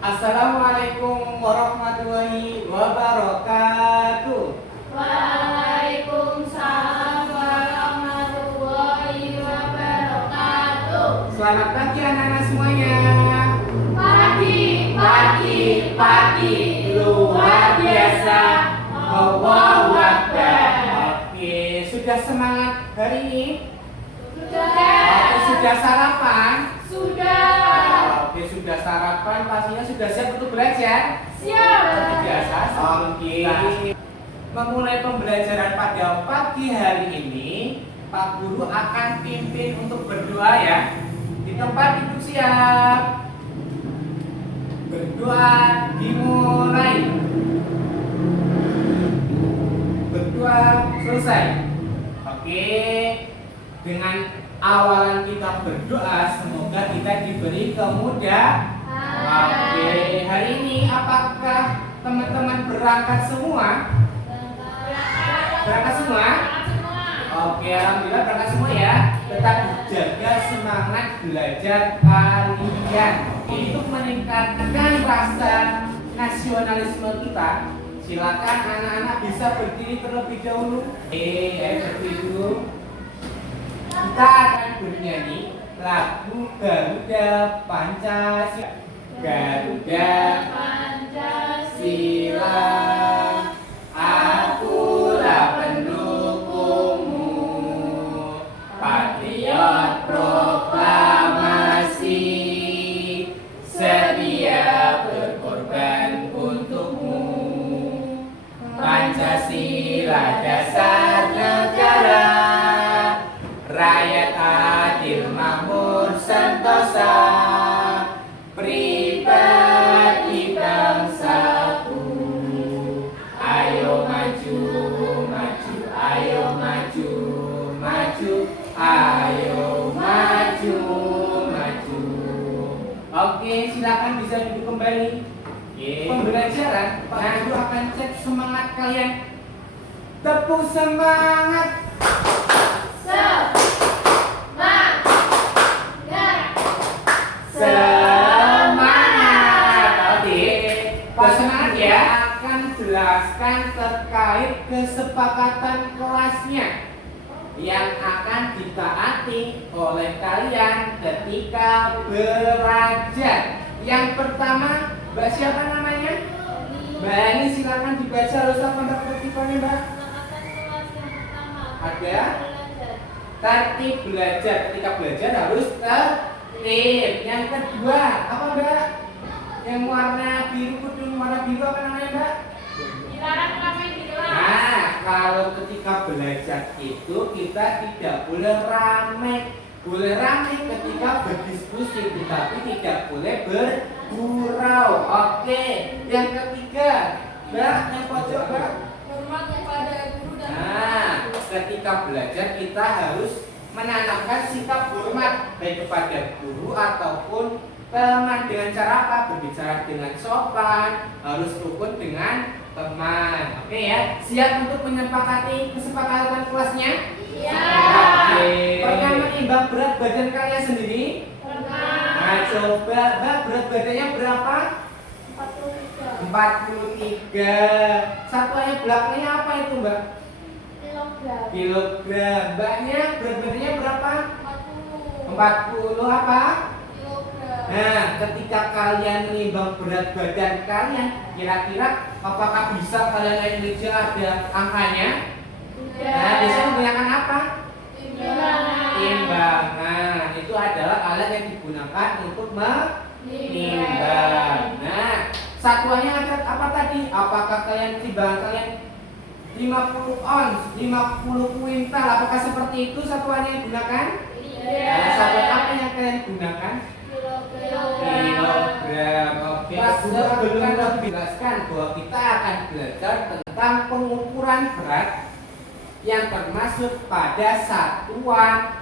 Assalamualaikum warahmatullahi wabarakatuh. Waalaikumsalam warahmatullahi wabarakatuh. Selamat pagi anak-anak semuanya. Pagi, pagi, pagi, luar biasa. Allahu Akbar. Oke, sudah semangat hari ini? Sudah. Sudah sarapan? Sudah. Oke, sudah sarapan, pastinya sudah siap untuk belajar? Siap. Seperti biasa, sebelum kita memulai pembelajaran pada pagi hari ini, Pak Guru akan pimpin untuk berdoa ya. Di tempat duduk siap. Berdoa dimulai. Berdoa selesai. Oke, dengan awalan kita berdoa, semoga kita diberi kemudahan. Oke, hari ini apakah teman-teman berangkat semua? Berangkat semua? Oke, alhamdulillah berangkat semua ya. Tetap jaga semangat belajar kalian untuk meningkatkan rasa nasionalisme kita. Silakan anak-anak bisa berdiri terlebih dahulu. Ayo berdiri dulu. Kita akan bernyanyi lagu Garuda Pancasila. Garuda Pancasila, akulah pendukungmu, patriot proklamasi, sedia berkorban untukmu. Pancasila dasar negara, rakyat adil makmur sentosa, pribadi bangsaku. Ayo maju, maju, ayo maju, maju, ayo maju, maju. Oke, silakan bisa duduk kembali. Pembelajaran Pak Guru akan cek semangat kalian. Tepuk semangat. Semangat. Oke, bersemangat ya. Akan jelaskan terkait kesepakatan kelasnya yang akan ditaati oleh kalian ketika belajar. Yang pertama, Mbak siapa namanya? Mbak ini silakan dibaca harus apa Mbak tertipannya Mbak? Ada tertib belajar. Ketika belajar harus tertib. Yang kedua, apa Mbak? Yang warna biru, kudu warna biru apa namanya Mbak? Dilarang ramai di kelas. Nah, kalau ketika belajar itu kita tidak boleh ramai. Boleh ramai ketika berdiskusi, tetapi tidak boleh bergurau. Oke, yang ketiga, Mbak, yang pojok Mbak. Hormat kepada guru dan Nah, ketika belajar kita harus menanamkan sikap hormat baik kepada guru ataupun teman. Dengan cara apa? Berbicara dengan sopan, harus rukun dengan teman. Oke ya, siap untuk menyepakati kesepakatan kelasnya? Iya. Oke. Pernah menimbang berat badan kalian sendiri? Nah, coba Mbak, berat badannya berapa? 43. Satuannya belakangnya apa itu Mbak? Kilogram. Mbaknya berat badannya berapa? 40 apa? Nah, ketika kalian menimbang berat badan kalian, kira-kira apakah bisa kalian naik meja ada angkanya? Nah, biasanya menggunakan apa? Timbangan. Itu adalah alat yang digunakan untuk menimbang. Nah, satuannya ada apa tadi? Apakah kalian timbangan kalian 50 ons, 50 kuintal? Apakah seperti itu satuannya yang digunakan? Nah, satuan apa yang kalian gunakan? Kilogram. Oke, sebelum menjelaskan bahwa kita akan belajar tentang pengukuran berat yang termasuk pada satuan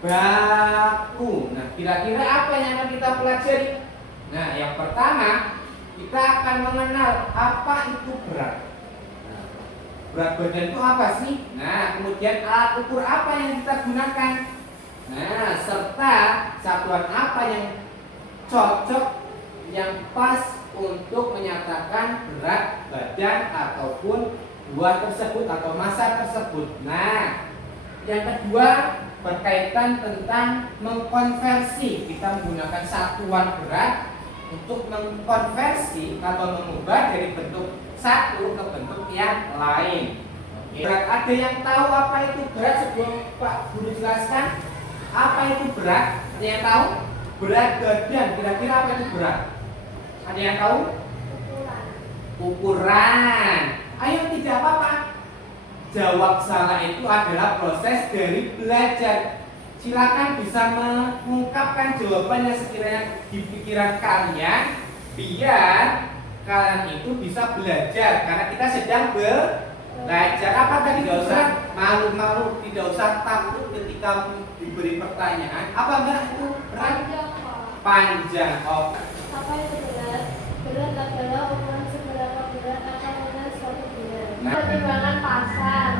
baku. Nah, kira-kira apa yang akan kita pelajari? Nah, yang pertama kita akan mengenal apa itu berat. Nah, berat badan itu apa sih? Nah, kemudian alat ukur apa yang kita gunakan? Nah, serta satuan apa yang cocok yang pas untuk menyatakan berat badan ataupun buah tersebut atau massa tersebut. Nah, yang kedua berkaitan tentang mengkonversi. Kita menggunakan satuan berat untuk mengkonversi atau mengubah dari bentuk satu ke bentuk yang lain. Berat, ada yang tahu apa itu berat sebelum Pak Guru jelaskan? Apa itu berat? Ada yang tahu? Berat badan, kira-kira apa itu berat? Ada yang tahu? Ukuran. Ayo, tidak apa-apa. Jawab salah itu adalah proses dari belajar. Silakan bisa mengungkapkan jawabannya sekiranya di pikiran kalian, biar kalian itu bisa belajar. Karena kita sedang belajar. Apa tadi? Tidak usah malu-malu, tidak usah takut ketika diberi pertanyaan. Apa enggak itu berat? Panjang. Oh. Apa itu berat? Berat adalah ukuran seberapa berat akan berat suatu berat. Nah. Pertimbangan pasar.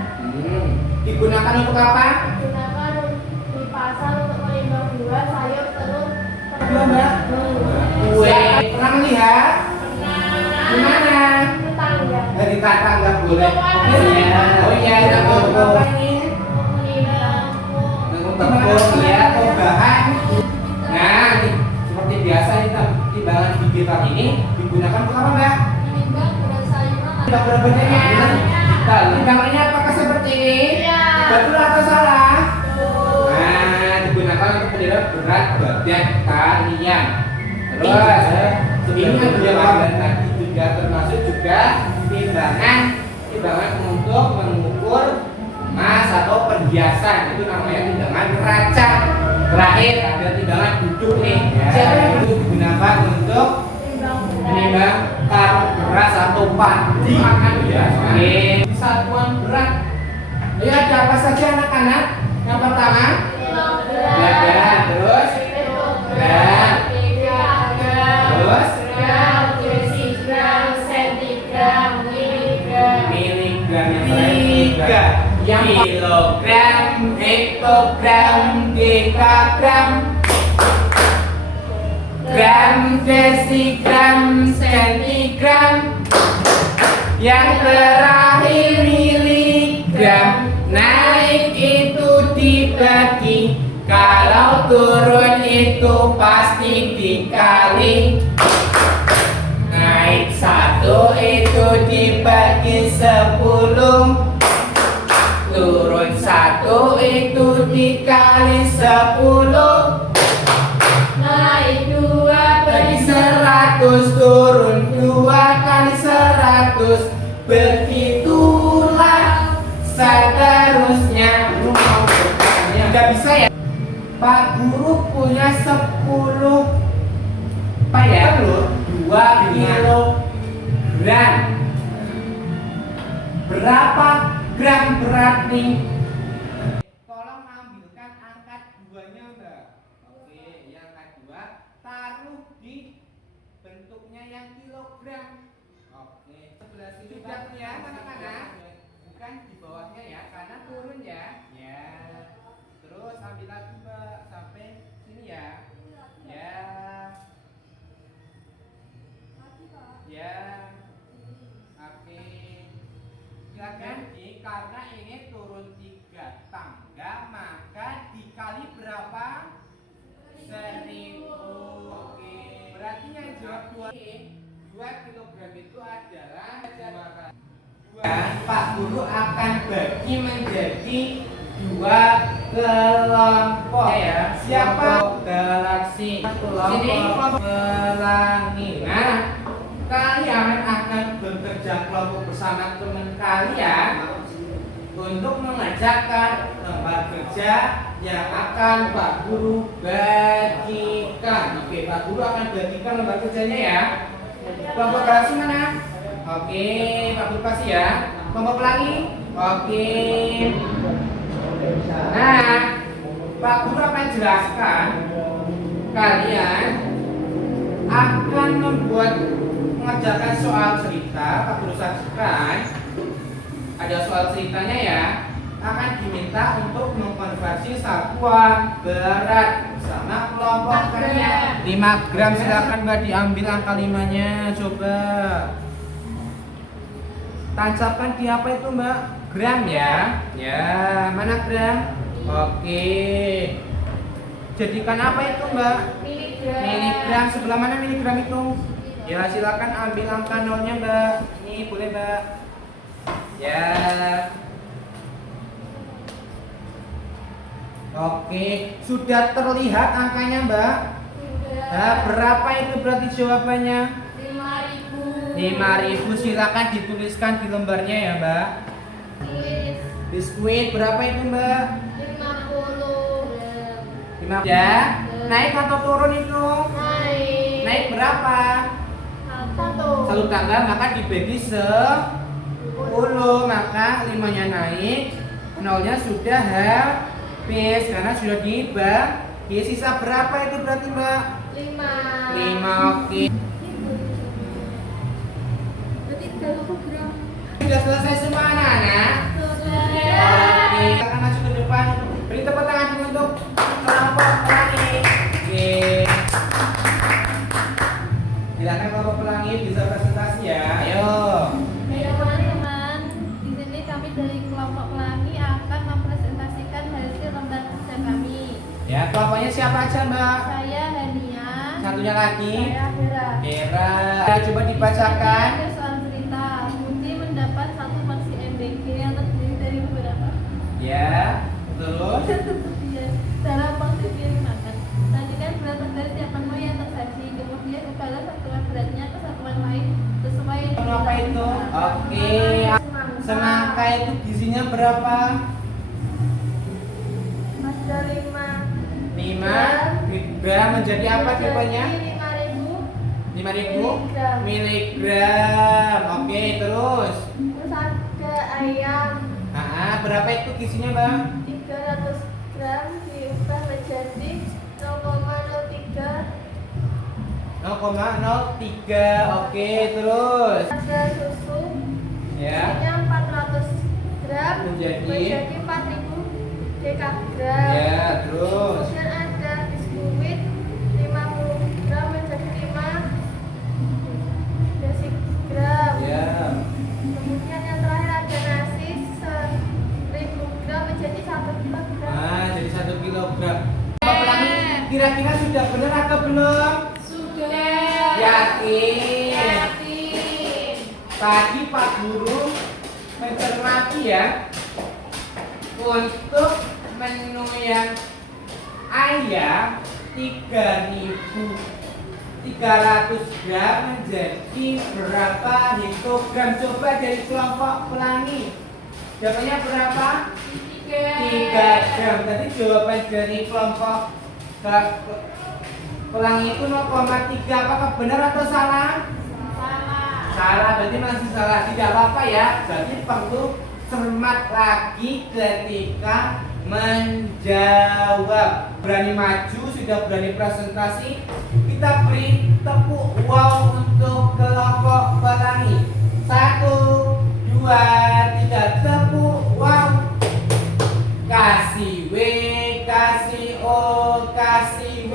Digunakan untuk apa? Digunakan di pasar untuk menimbang buah, sayur, telur. Buah, Mbak? Kue. Pernah melihat? Pernah. Di mana? Tetangga. Dari tetangga boleh. Oh iya, kita mau apa ini? Menimbang. Tepung ya, bahan. Nah, seperti biasa timbangan digital ini digunakan untuk apa, Mbak? Menimbang berat sayuran. Tidak berbedanya. Timbangannya apakah seperti ini? Iya. Betul atau salah? Nah, digunakan untuk menilai berat badan kalian. Terus, ini yang tadi juga termasuk juga timbangan untuk mengukur emas atau perhiasan. Itu namanya timbangan neraca. Terakhir ada timbangan duduk nih. Yang duduk digunakan untuk menimbang karung beras atau padi makan ya. Oke, satuan berat. Ayo, ada apa saja anak-anak? Yang pertama, badan, terus gram, terus miligram, yang kilogram, hektogram, dekagram, gram, desigram, sentigram, yang terakhir miligram. Naik itu dibagi, kalau turun itu pasti dikali. Naik 1 itu dibagi 10, turun 1 itu dikali 10. Naik 2 Bagi 100, turun 2 kali 100. Begitulah seterusnya. Lu mau bertanya? Tidak bisa ya? Pak Guru punya 10 apa ya? 2 kilogram. Berapa gram berat nih? Tolong ambilkan angka 2-nya, Mbak. Oke, yang angka 2 taruh di bentuknya yang kilogram. Oke, sebelah sini sudah ya, anak-anak. Bukan di bawahnya ya, karena turun ya. Ya. Terus ambil lagi, Mbak, sampai sini ya. Ya. Ya. Oke. Silakan. Karena ini turun 3 tangga, maka dikali berapa? 1000. Oke. Berarti yang jawab 2 kilogram itu adalah Pak Guru akan bagi menjadi 2 kelompok ya. Siapa? Galaksi. Sini pelangi. Nah, kalian akan bekerja kelompok bersama teman kalian untuk mengerjakan lembar kerja yang akan Pak Guru bagikan. Oke, Pak Guru akan bagikan lembar kerjanya ya. Kelompok galaksi mana? Oke, Pak Guru kasih ya. Kelompok pelangi? Oke. Nah, Pak Guru akan jelaskan kalian akan mengerjakan soal cerita. Pak Guru saksikan. Ada soal ceritanya ya. akan diminta untuk mengkonversi satuan berat sama kelompok kerja. 5 gram, silakan Mbak diambil angka 5-nya. Coba tancapkan di apa itu Mbak? Gram ya. Ya, mana gram? Oke. Jadikan apa itu Mbak? Miligram. Sebelah mana miligram itu? Ya, silakan ambil angka 0-nya Mbak. Ini boleh Mbak. Ya. Oke, sudah terlihat angkanya Mbak? Nah, berapa itu berarti jawabannya? 5.000. Silakan dituliskan di lembarnya ya Mbak. Biskuit berapa itu Mbak? 50. Ya. Naik atau turun itu? Naik berapa? 1 tangga, maka dibagi 10, maka 5-nya naik, 0-nya sudah habis karena sudah dibagi. Sisa berapa itu berarti Mbak? 5. Oke. Sudah selesai semua anak-anak? Oke, kita akan masuk ke depan. Beri tepuk tangan dulu untuk kelompok pelangi. Oke. Silakan kelompok pelangi bisa presentasi ya. Ayo. Teman-teman, di sini kami dari kelompok pelangi akan mempresentasikan hasil lembar kerja kami. Ya, kelompoknya siapa aja Mbak? Saya Hania. Satunya lagi. Saya Vera. Vera. Coba dibacakan. Ada soal cerita. Budi mendapat 1 porsi MBG yang terdiri dari beberapa. Ya. Terus. Dalam porsi piring makan. Sajikan berat dari tiap menu yang tersaji. Kemudian ubahlah satuan beratnya ke satuan lain sesuai Menu apa itu? Oke. Semangka itu gizinya berapa? Ada 5 gram menjadi apa tipenya? 5.000 5.000 miligram. Oke, terus. Terus ada ayam Berapa itu gizinya, Bang? 300 gram diubah menjadi 0,03. 0,03. Oke, terus. Ada susu Ya. isinya 400 gram Menjadi 4.000 dekagram. Ya, terus. Kemudian ada biskuit 50 gram menjadi 5 desigram. Ya. Kemudian yang terakhir ada nasi 1.000 gram menjadi 1 kilogram. Jadi 1 kilogram. Bapak Pelangi, kira-kira sudah benar atau belum? Sudah. Yakin. Tadi Pak Guru mencermati ya, untuk menu yang ayam 3.300 gram menjadi berapa hitogram? Coba dari kelompok Pelangi, jawabannya berapa? 3 gram. Tadi jawaban dari kelompok Pelangi itu 0,3. Apakah benar atau salah? Salah, berarti masih salah. Tidak apa-apa ya. Jadi perlu cermat lagi ketika menjawab. Berani maju, sudah berani presentasi. Kita beri tepuk wow untuk kelompok Pelangi. 1, 2, 3, tepuk wow. Kasih W, kasih O, kasih W.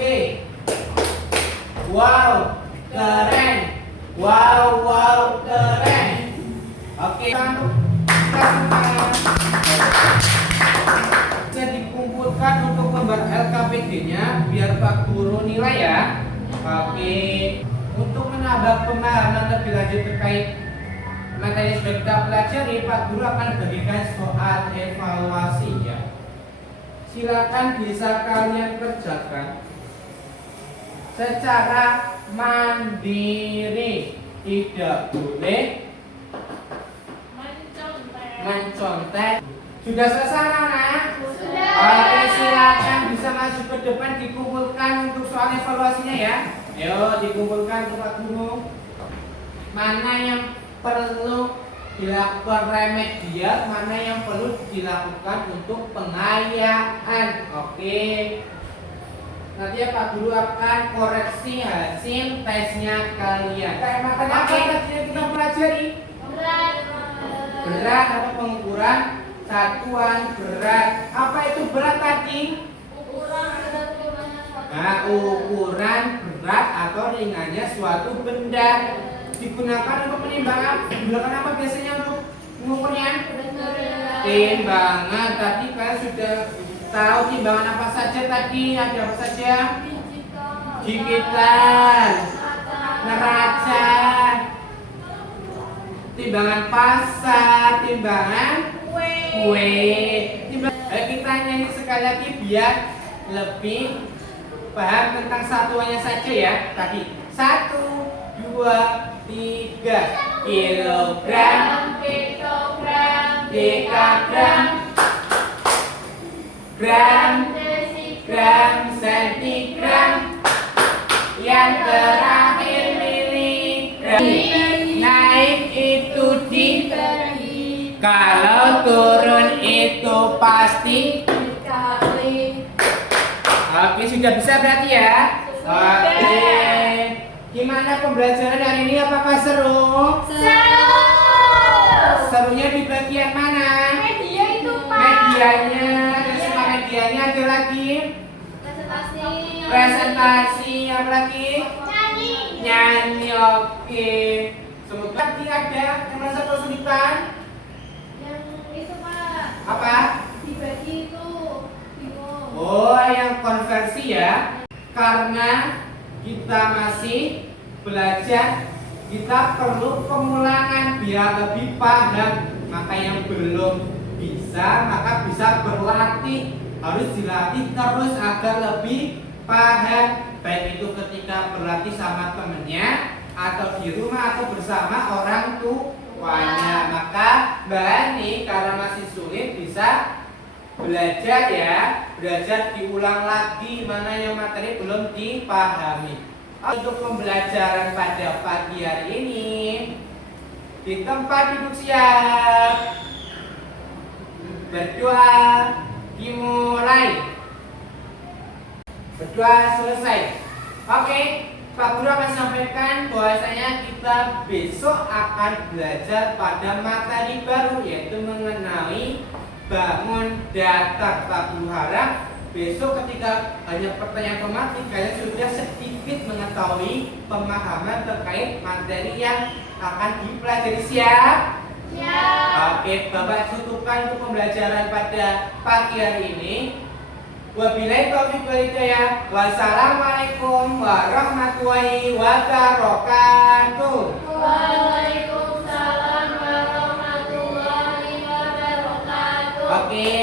Wow, keren. Wow, wow, keren. Oke, bisa dikumpulkan untuk lembar LKPD-nya biar Pak Guru nilai ya. Oke, untuk menambah pemahaman lebih lanjut terkait materi yang sudah kita pelajari, Pak Guru akan bagikan soal evaluasi ya. Silakan bisa kalian kerjakan secara mandiri, tidak boleh mencontek. Sudah selesai anak? Sudah. Oke, silakan bisa maju ke depan, dikumpulkan untuk soal evaluasinya ya. Ayo dikumpulkan ke Pak Guru. Mana yang perlu dilakukan remedial, mana yang perlu dilakukan untuk pengayaan. Oke. Nanti ya Pak Guru akan koreksi hasil tesnya kalian. Kayak materi apa tadi yang kita pelajari? Berat atau pengukuran satuan berat. Apa itu berat tadi? Ukuran berat ringannya suatu Nah, ukuran berat atau ringannya suatu benda digunakan untuk penimbangan. Digunakan apa biasanya untuk mengukurnya? Timbangan. Tadi kalian sudah tahu timbangan apa saja tadi? Ada apa saja? Gigitan, neraca, timbangan pasar, timbangan kue. Kita nyanyi sekali lagi biar lebih paham tentang satuannya saja ya. Tadi 1, 2, 3 kilogram, dekagram, gram, sentigram, yang terakhir miligram. Naik itu kalau turun itu pasti. Oke, sudah bisa berarti ya. Oke, gimana pembelajaran hari ini? Apakah seru? Serunya di bagian mana? Medianya, dan semua medianya ada lagi. Presentasi, apa lagi? Nyanyi. Oke. Semoga nanti ada yang merasa kesulitan. Apa? Oh, yang konversi ya. Karena kita masih belajar, kita perlu pengulangan biar lebih paham. Maka yang belum bisa, maka bisa berlatih. Harus dilatih terus agar lebih paham. Baik itu ketika berlatih sama temennya, atau di rumah, atau bersama orang tuanya. Maka Mbak Ani karena masih sulit bisa belajar ya, belajar diulang lagi mana yang materi belum dipahami. Untuk pembelajaran pada pagi hari ini, di tempat duduk siap, berdoa dimulai, berdoa selesai. Oke, Pak Guru akan sampaikan bahwasanya kita besok akan belajar pada materi baru, yaitu mengenai bangun datar. Pak Guru harap besok ketika hanya pertanyaan tematik kalian sudah sedikit mengetahui pemahaman terkait materi yang akan dipelajari. Siap? Oke, Bapak cukupkan untuk pembelajaran pada pagi hari ini. Wabillahi taufiq wal hidayah. Wassalamualaikum warahmatullahi wabarakatuh. Waalaikumsalam warahmatullahi wabarakatuh. Oke.